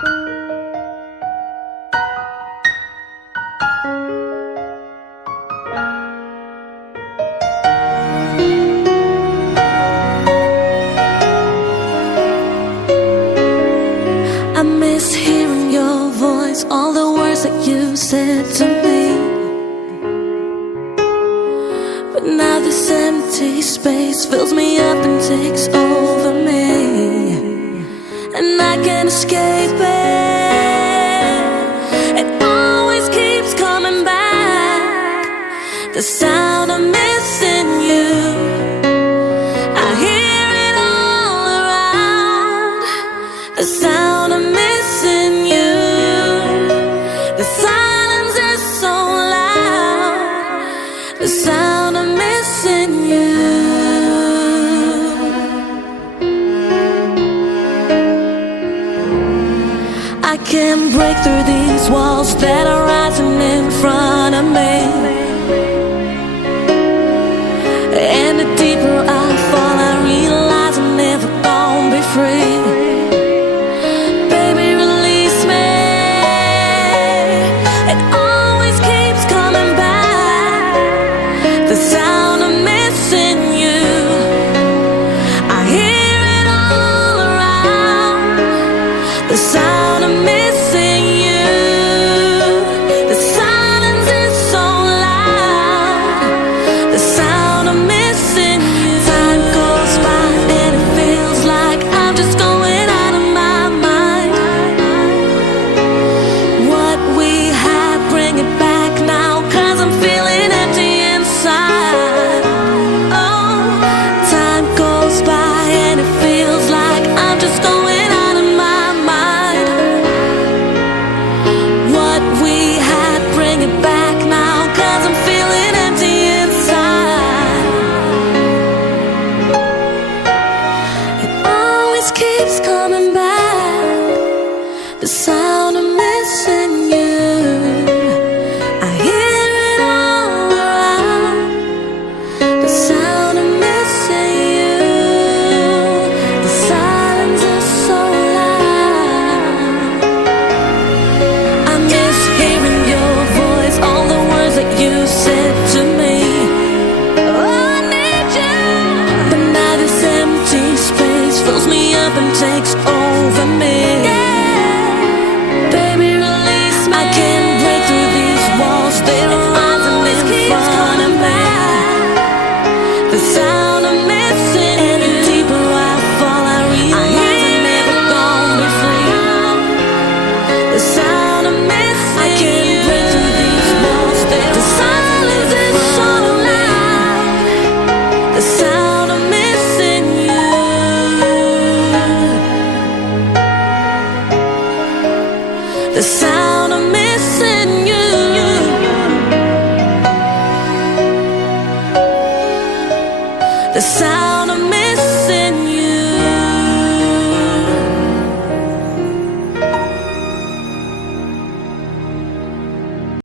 I miss hearing your voice, all the words that you said to me. But now this empty space fills me up and takes over me, and I can't escape it. It always keeps coming back, the sound of missing you. I hear it all around, the sound of missing you. The silence is so loud, the sound of missing you. I can't break through these walls that are rising in front of me, and the deeper I fall, I realize I'm never gonna be free. Baby, release me. It always keeps coming back, the sound of missing you. I hear it all around, the sound of missing you. The silence is so loud, the sound of missing you. Time goes by and it feels like I'm just going out of my mind. What we had, bring it back now, 'cause I'm feeling empty inside. Oh, time goes by and it feels like I'm just going out of my mind. What we had, bring it back now, 'cause I'm feeling empty inside. It always keeps coming back, the sound of missing you. I hear it all around, the sound of missing you. The silence is so loud. I miss hearing your voice, all the words that you said to me. Oh, I need you. But now this empty space fills me up and takes over me. Baby, release me. I can't break through these walls, they're rising in front of me. The sound of missing, and the deeper I fall, I realize I'm never gonna be free. The sound of missing, I can't break through these walls, the silence is so loud, the sound of missing you. The sound